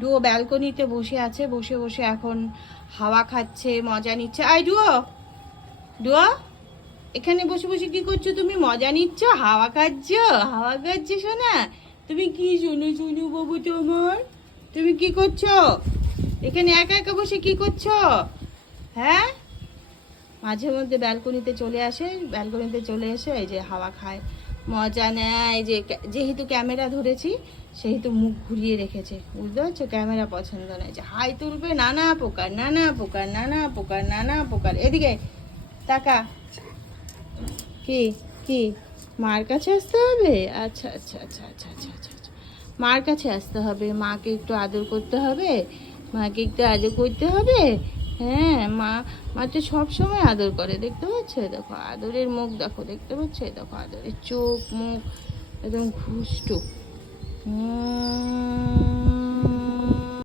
Duo ব্যালকনিতে বসে আছে, বসে বসে এখন হাওয়া খাচ্ছে, মজা নিচ্ছে। আই ডুয়ো, ডুয়ো এখানে বসে বসে কি করছো তুমি? মজা নিচ্ছ, হাওয়া খাচ্ছ, হাওয়া খাচ্ছ সোনা? তুমি কি শোনো শোনো বাবু তোমার? তুমি কি করছো এখানে একা একা বসে, কি করছো? হ্যাঁ, মাঝে মধ্যে ব্যালকনিতে চলে আসে, ব্যালকনিতে চলে এসে এই যে হাওয়া খায়, মজা নেয়। যে যেহেতু ক্যামেরা ধরেছি সেহেতু মুখ ঘুরিয়ে রেখেছে, বুঝতে পারছো? ক্যামেরা পছন্দ নয়, যে হাই তুলবে, নানা প্রকার নানা প্রকার নানা প্রকার নানা প্রকার। এদিকে টাকা, কি কি মার কাছে আসতে হবে? আচ্ছা আচ্ছা আচ্ছা আচ্ছা আচ্ছা আচ্ছা আচ্ছা, মার কাছে আসতে হবে, মাকে একটু আদর করতে হবে, মাকে একটু আদর করতে হবে। হ্যাঁ, মা, মা তো সবসময় আদর করে, দেখতে পাচ্ছ? দেখো আদরের মুখ, দেখো দেখতে পাচ্ছ? দেখো আদরের চোখ মুখ একদম ঘুষ্টু।